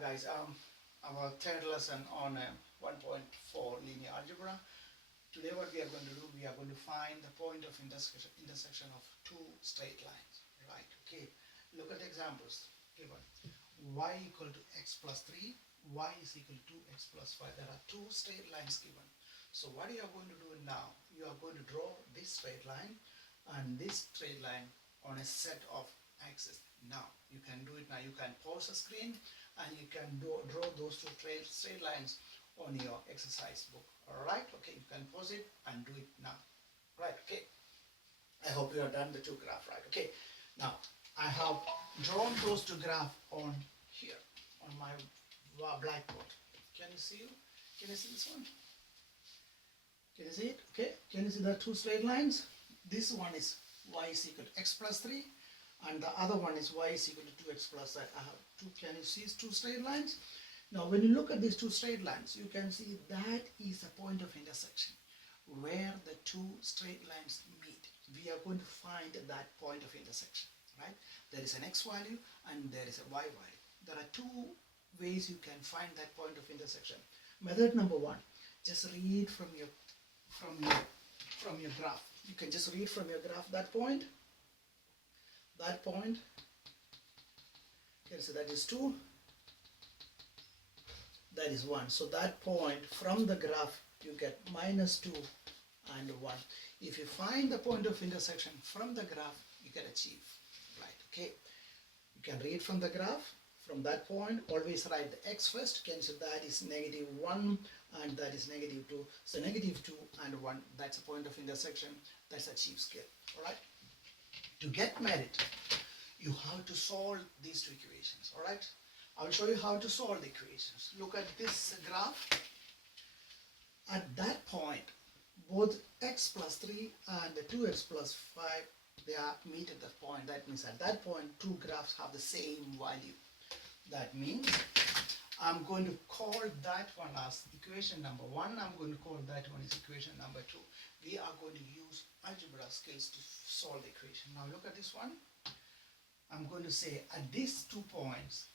Guys, our third lesson on 1.4 linear algebra. Today what we are going to do, we are going to find the point of intersection of two straight lines. Right, okay. Look at the examples given. Y equal to x plus 3, y is equal to 2x plus 5. There are two straight lines given. So what you are going to do now, you are going to draw this straight line and this straight line on a set of axes. Now you can do it now. You can pause the screen and you can draw those two straight lines on your exercise book. Alright, okay, you can pause it and do it now. Right, okay. I hope you have done the two graphs, right? Okay. Now I have drawn those two graphs on here on my blackboard. Can you see? Can you see this one? Can you see it? Okay. Can you see the two straight lines? This one is y is equal to x plus 3 and the other one is y is equal to 2x plus 5. I have two. Can you see two straight lines? Now when you look at these two straight lines, you can see that is a point of intersection where the two straight lines meet. We are going to find that point of intersection, right? There is an x value and there is a y value. There are two ways you can find that point of intersection. Method number one, just read from your graph. You can just read from your graph that point. Okay, so that is 2, that is 1. So that point from the graph you get -2 and 1. If you find the point of intersection from the graph, you can achieve, right? Okay, you can read from the graph. From that point, always write the x first. You can say that is -1 and that is -2. So -2 and 1, that's a point of intersection. That's achieved skill. All right. To get merit, you have to solve these two equations. All right. I will show you how to solve the equations. Look at this graph. At that point, both x plus 3 and the 2x plus 5, they are meet at that point. That means at that point, two graphs have the same value. That means I'm going to call that one as equation number 1. I'm going to call that one as equation number 2. We are going to use algebra skills to solve the equation. Now look at this one. I'm going to say at these 2 points,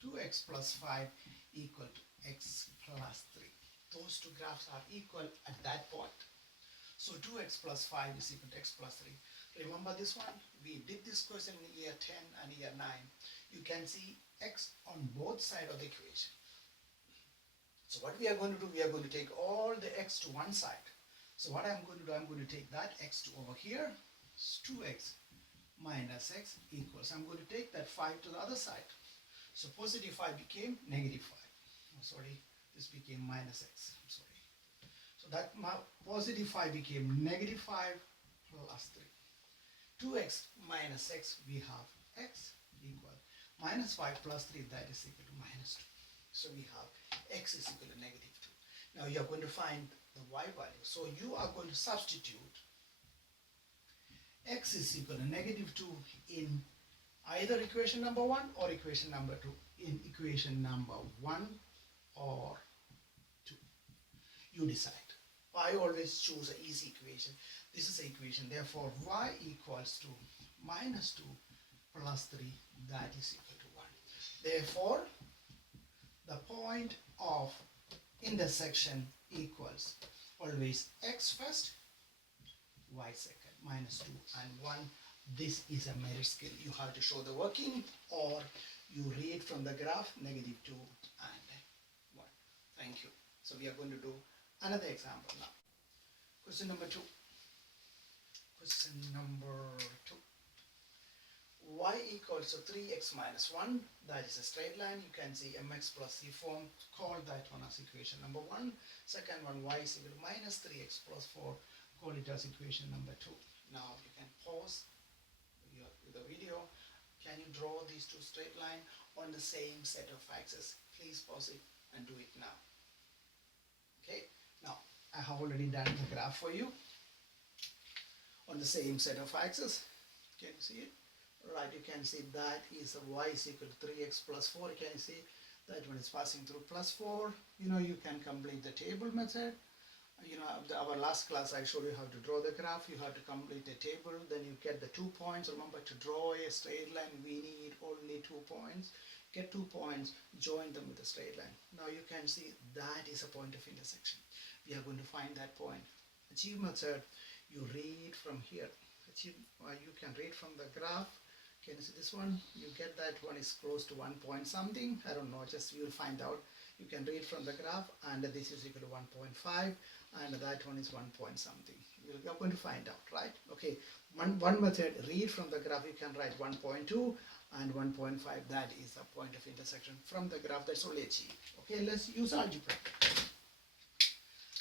2x plus 5 equal to x plus 3. Those two graphs are equal at that point. So 2x plus 5 is equal to x plus 3. Remember this one? We did this question in year 10 and year 9. You can see x on both sides of the equation. So what we are going to do, we are going to take all the x to one side. So what I'm going to do, I'm going to take that x to over here. It's 2x minus x equals, I'm going to take that 5 to the other side. So positive 5 became negative 5. Oh, sorry, this became minus x. I'm sorry. So that positive 5 became negative 5 plus 3. 2x minus x, we have x equal minus 5 plus 3, that is equal to -2. So we have x is equal to -2. Now you are going to find the y value. So you are going to substitute x is equal to -2 in either equation number 1 or equation number 2. In equation number 1 or 2. You decide. I always choose an easy equation. This is the equation. Therefore, y equals to -2 plus 3, that is equal to 1. Therefore, the point of intersection equals always x first, y second, -2 and 1. This is a merit skill. You have to show the working or you read from the graph -2 and 1. Thank you. So we are going to do another example now. Question number 2. Question number 2. Y equals to 3x minus 1. That is a straight line. You can see mx plus c form. Call that one as equation number 1. Second one, y is equal to minus 3x plus 4. Call it as equation number 2. Now you can pause the video. Can you draw these two straight lines on the same set of axes? Please pause it and do it now. Okay. Now I have already done the graph for you on the same set of axes. Can you see it? Right, you can see that is y is equal to 3x plus 4. You can see that one is passing through plus 4. You can complete the table method. Our last class I showed you how to draw the graph. You have to complete the table, then you get the 2 points. Remember, to draw a straight line we need only 2 points. get 2 points, join them with a straight line. Now you can see that is a point of intersection. We are going to find that point. Achieve method, you read from here. You can read from the graph. Can you see this one? You get that one is close to 1 point something. I don't know, just you'll find out. You can read from the graph, and this is equal to 1.5, and that one is 1 point something. You're going to find out, right? Okay, one method, read from the graph, you can write 1.2 and 1.5. That is a point of intersection from the graph. That's only achieved. Okay, let's use algebra.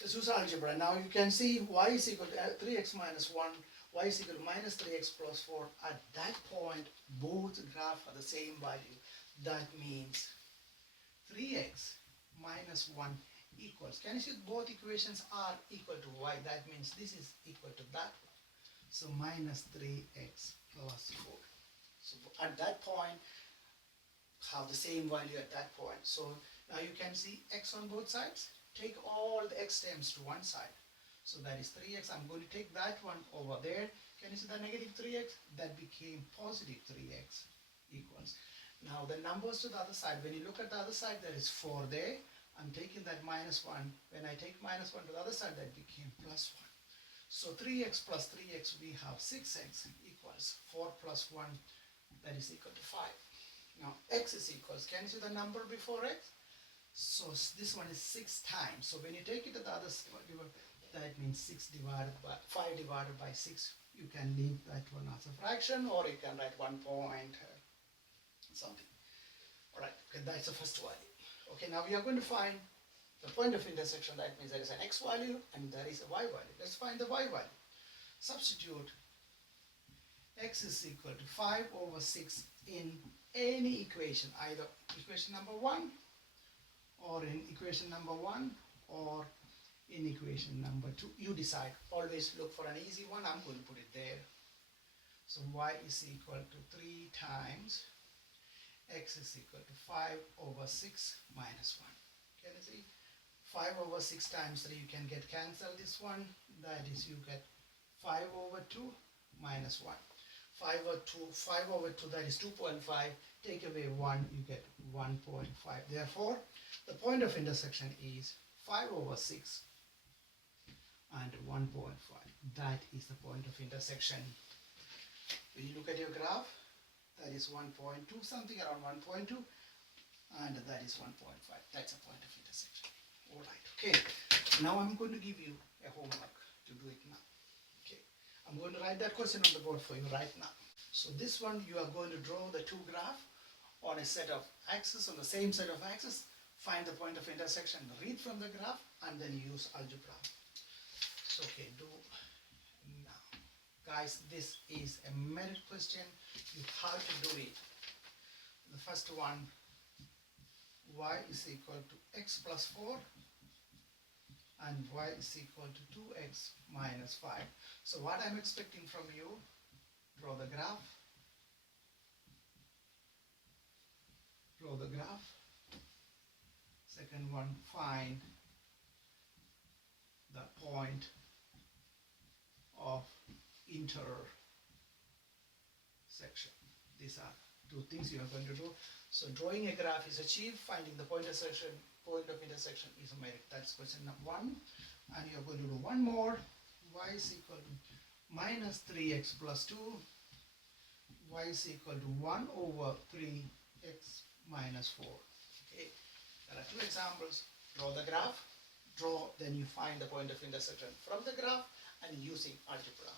Let's use algebra. Now you can see y is equal to 3x minus 1, y is equal to minus 3x plus 4. At that point, both graphs are the same value. That means 3x minus 1 equals, can you see both equations are equal to y? That means this is equal to that one. So minus 3x plus 4. So at that point, have the same value at that point. So now you can see x on both sides. Take all the x terms to one side. So that is 3x. I'm going to take that one over there. Can you see the negative 3x? That became positive 3x equals. Now the numbers to the other side, when you look at the other side, there is 4 there. I'm taking that minus 1. When I take minus 1 to the other side, that became plus 1. So 3x plus 3x, we have 6x equals 4 plus 1, that is equal to 5. Now x is equals, can you see the number before x? So this one is 6 times. So when you take it to the other side, that means 5 divided by 6. You can leave that one as a fraction, or you can write 1 point something. Alright, okay, that's the first value. Okay, now we are going to find the point of intersection. That means there is an x value and there is a y value. Let's find the y value. Substitute x is equal to 5 over 6 in any equation, either equation number 1 or in equation number 1 or in equation number 2. You decide. Always look for an easy one. I'm going to put it there. So y is equal to 3 times x is equal to 5 over 6 minus 1. Can you see? 5 over 6 times 3, you can get cancel this one. That is, you get 5 over 2 minus 1. 5 over 2, that is 2.5. Take away 1, you get 1.5. Therefore, the point of intersection is 5 over 6 and 1.5. That is the point of intersection. When you look at your graph, that is 1.2 something, around 1.2, and that is 1.5. That's a point of intersection. Alright, okay. Now I'm going to give you a homework to do it now. Okay. I'm going to write that question on the board for you right now. So this one, you are going to draw the two graphs on a set of axes, on the same set of axes. Find the point of intersection, read from the graph, and then use algebra. So okay, do now. Guys, this is a merit question. You have to do it. The first one, y is equal to x plus 4 and y is equal to 2x minus 5. So what I'm expecting from you, draw the graph. Draw the graph. Second one, find the point of intersection. These are two things you are going to do. So drawing a graph is achieved, finding the point of intersection is a merit. That's question number 1. And you are going to do one more. Y is equal to minus 3x plus 2. Y is equal to 1 over 3x minus 4. Okay. There are two examples. Draw the graph. Draw, then you find the point of intersection from the graph and using algebra.